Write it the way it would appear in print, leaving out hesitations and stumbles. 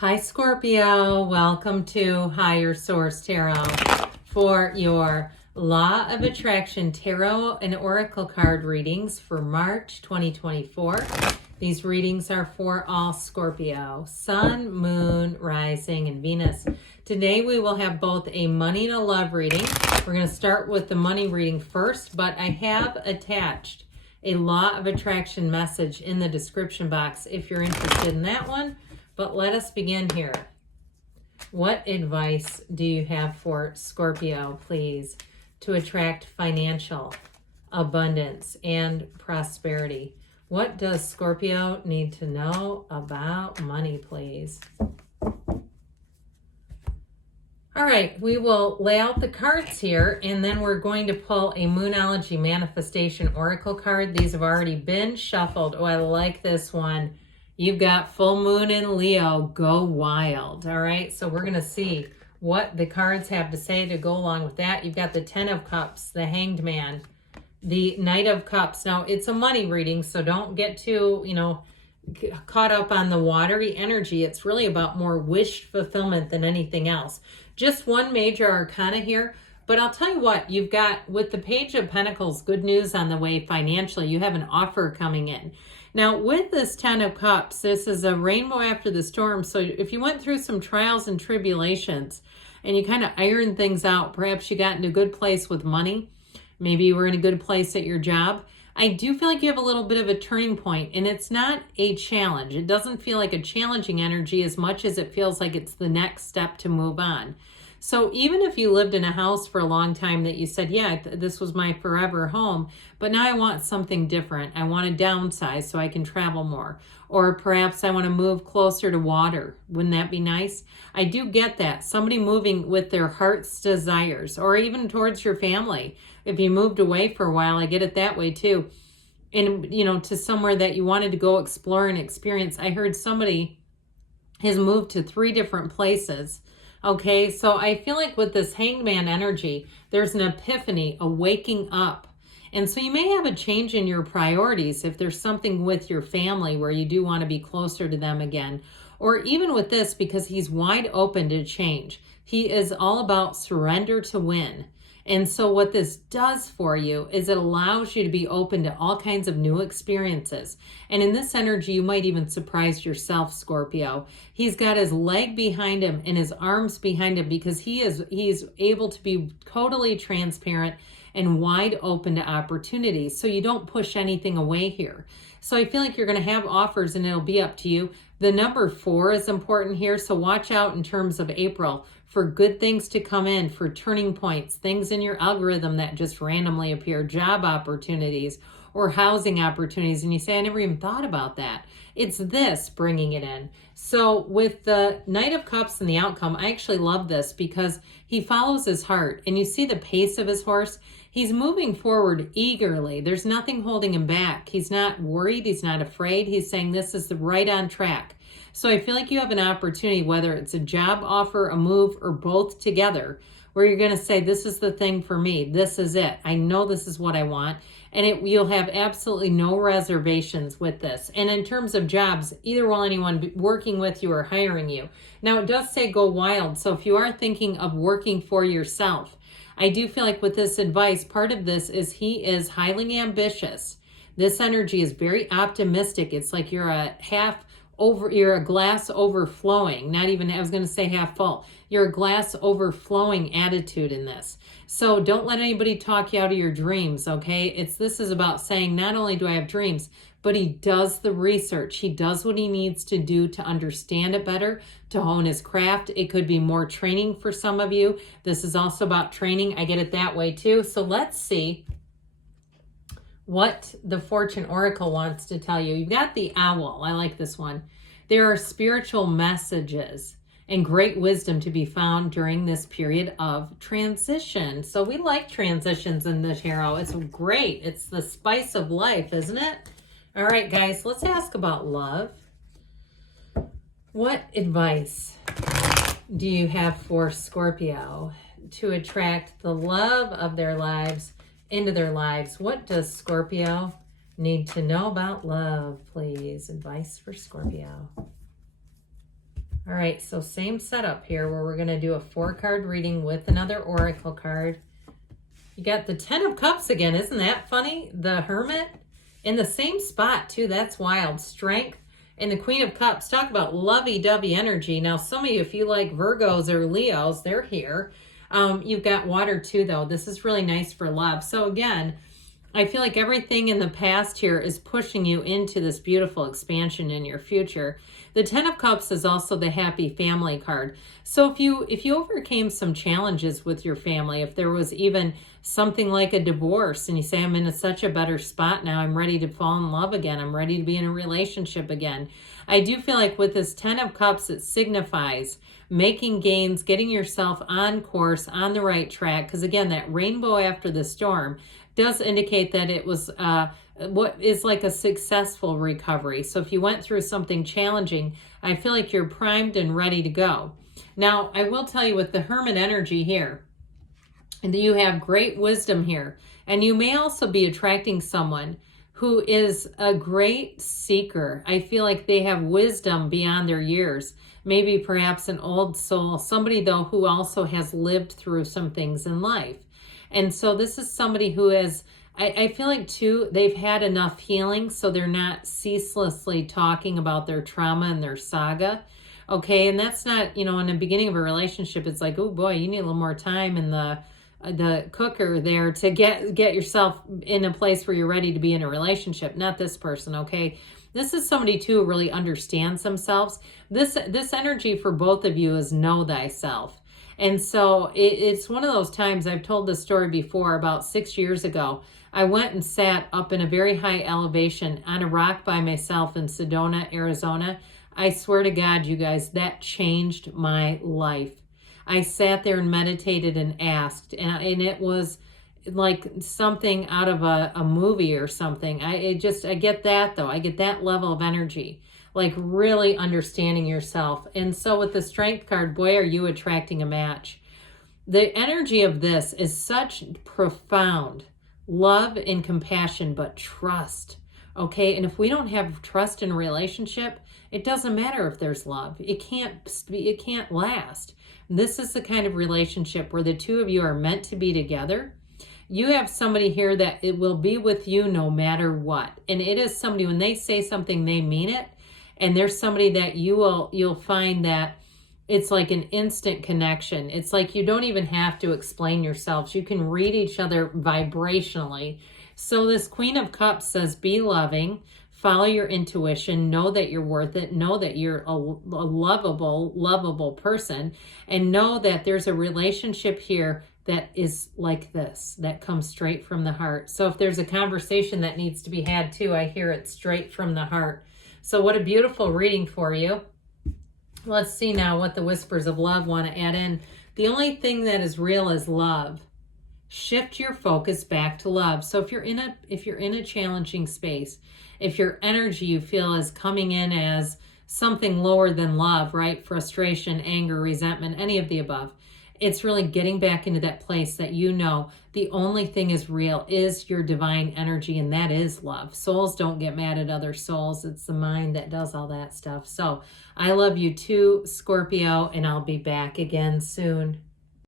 Hi, Scorpio. Welcome to Higher Source Tarot for your Law of Attraction Tarot and Oracle card readings for March 2024. These readings are for all Scorpio, Sun, Moon, Rising, and Venus. Today we will have both a money and a love reading. We're going to start with the money reading first, but I have attached a Law of Attraction message in the description box if you're interested in that one. But let us begin here. What advice do you have for Scorpio, please, to attract financial abundance and prosperity? What does Scorpio need to know about money, please? All right, we will lay out the cards here, and then we're going to pull a Moonology Manifestation Oracle card. These have already been shuffled. Oh, I like this one. You've got full moon in Leo, go wild. All right, so we're going to see what the cards have to say to go along with that. You've got the 10 of Cups, the Hanged Man, the Knight of Cups. Now, it's a money reading, so don't get too, caught up on the watery energy. It's really about more wish fulfillment than anything else. Just one major arcana here. But I'll tell you what, you've got, with the Page of Pentacles, good news on the way financially. You have an offer coming in. Now, with this 10 of Cups, this is a rainbow after the storm. So if you went through some trials and tribulations and you kind of ironed things out, perhaps you got in a good place with money, maybe you were in a good place at your job, I do feel like you have a little bit of a turning point, and it's not a challenge. It doesn't feel like a challenging energy as much as it feels like it's the next step to move on. So even if you lived in a house for a long time that you said, yeah, this was my forever home, but now I want something different. I want to downsize so I can travel more. Or perhaps I want to move closer to water. Wouldn't that be nice? I do get that. Somebody moving with their heart's desires, or even towards your family. If you moved away for a while, I get it that way too. And, to somewhere that you wanted to go explore and experience. I heard somebody has moved to 3 different places. Okay, so I feel like with this Hanged Man energy, there's an epiphany, a waking up. And so you may have a change in your priorities if there's something with your family where you do want to be closer to them again. Or even with this, because he's wide open to change. He is all about surrender to win. And so what this does for you is it allows you to be open to all kinds of new experiences. And in this energy, you might even surprise yourself, Scorpio. He's got his leg behind him and his arms behind him because he's able to be totally transparent and wide open to opportunities. So you don't push anything away here. So I feel like you're going to have offers and it'll be up to you. The number 4 is important here. So watch out in terms of April for good things to come in, for turning points, things in your algorithm that just randomly appear, job opportunities or housing opportunities. And you say, I never even thought about that. It's this bringing it in. So with the Knight of Cups and the outcome, I actually love this because he follows his heart and you see the pace of his horse. He's moving forward eagerly. There's nothing holding him back. He's not worried. He's not afraid. He's saying this is right on track. So I feel like you have an opportunity, whether it's a job offer, a move, or both together, where you're going to say, this is the thing for me. This is it. I know this is what I want. And you'll have absolutely no reservations with this. And in terms of jobs, either will anyone be working with you or hiring you. Now, it does say go wild. So if you are thinking of working for yourself, I do feel like with this advice, part of this is he is highly ambitious. This energy is very optimistic. It's like you're a glass overflowing, not even, I was going to say half full. You're a glass overflowing attitude in this. So don't let anybody talk you out of your dreams, okay? This is about saying, not only do I have dreams, but he does the research. He does what he needs to do to understand it better, to hone his craft. It could be more training for some of you. This is also about training. I get it that way too. So let's see what the Fortune Oracle wants to tell you. You've got the Owl. I like this one. There are spiritual messages and great wisdom to be found during this period of transition. So we like transitions in the tarot. It's great. It's the spice of life, isn't it? All right, guys, let's ask about love. What advice do you have for Scorpio to attract the love of their lives into their lives? What does Scorpio need to know about love, please? Advice for Scorpio. All right, so same setup here where we're going to do a 4-card reading with another oracle card. You got the 10 of Cups again. Isn't that funny? The Hermit in the same spot too. That's wild. Strength and the Queen of Cups. Talk about lovey-dovey energy. Now, some of you, if you like Virgos or Leos, they're here. You've got water too, though. This is really nice for love. So again, I feel like everything in the past here is pushing you into this beautiful expansion in your future. The 10 of Cups is also the happy family card. So if you overcame some challenges with your family, if there was even something like a divorce and you say, I'm in such a better spot now, I'm ready to fall in love again, I'm ready to be in a relationship again. I do feel like with this 10 of Cups, it signifies making gains, getting yourself on course, on the right track. Because again, that rainbow after the storm does indicate that it was what is like a successful recovery. So if you went through something challenging, I feel like you're primed and ready to go. Now, I will tell you with the Hermit energy here, and you have great wisdom here. And you may also be attracting someone who is a great seeker. I feel like they have wisdom beyond their years. Maybe perhaps an old soul, somebody though who also has lived through some things in life. And so this is somebody who is, I feel like too, they've had enough healing, so they're not ceaselessly talking about their trauma and their saga. Okay, and that's not, in the beginning of a relationship, it's like, oh boy, you need a little more time in the cooker there to get yourself in a place where you're ready to be in a relationship. Not this person, okay? This is somebody too who really understands themselves. This energy for both of you is know thyself. And so it's one of those times, I've told this story before, about 6 years ago. I went and sat up in a very high elevation on a rock by myself in Sedona, Arizona. I swear to God, you guys, that changed my life. I sat there and meditated and asked, and it was like something out of a movie or something. I get that though. I get that level of energy, like really understanding yourself. And so with the Strength card, boy, are you attracting a match. The energy of this is such profound love and compassion, but trust. Okay, and if we don't have trust in a relationship, it doesn't matter if there's love. It can't last. This is the kind of relationship where the two of you are meant to be together. You have somebody here that it will be with you no matter what. And it is somebody, when they say something, they mean it. And there's somebody that you'll find that it's like an instant connection. It's like you don't even have to explain yourselves. You can read each other vibrationally. So this Queen of Cups says, be loving, follow your intuition, know that you're worth it, know that you're a lovable person, and know that there's a relationship here that is like this, that comes straight from the heart. So if there's a conversation that needs to be had too, I hear it straight from the heart. So what a beautiful reading for you. Let's see now what the Whispers of Love want to add in. The only thing that is real is love. Shift your focus back to love. So if you're in a challenging space, if your energy you feel is coming in as something lower than love, right? Frustration, anger, resentment, any of the above. It's really getting back into that place that the only thing is real is your divine energy, and that is love. Souls don't get mad at other souls. It's the mind that does all that stuff. So I love you too, Scorpio, and I'll be back again soon.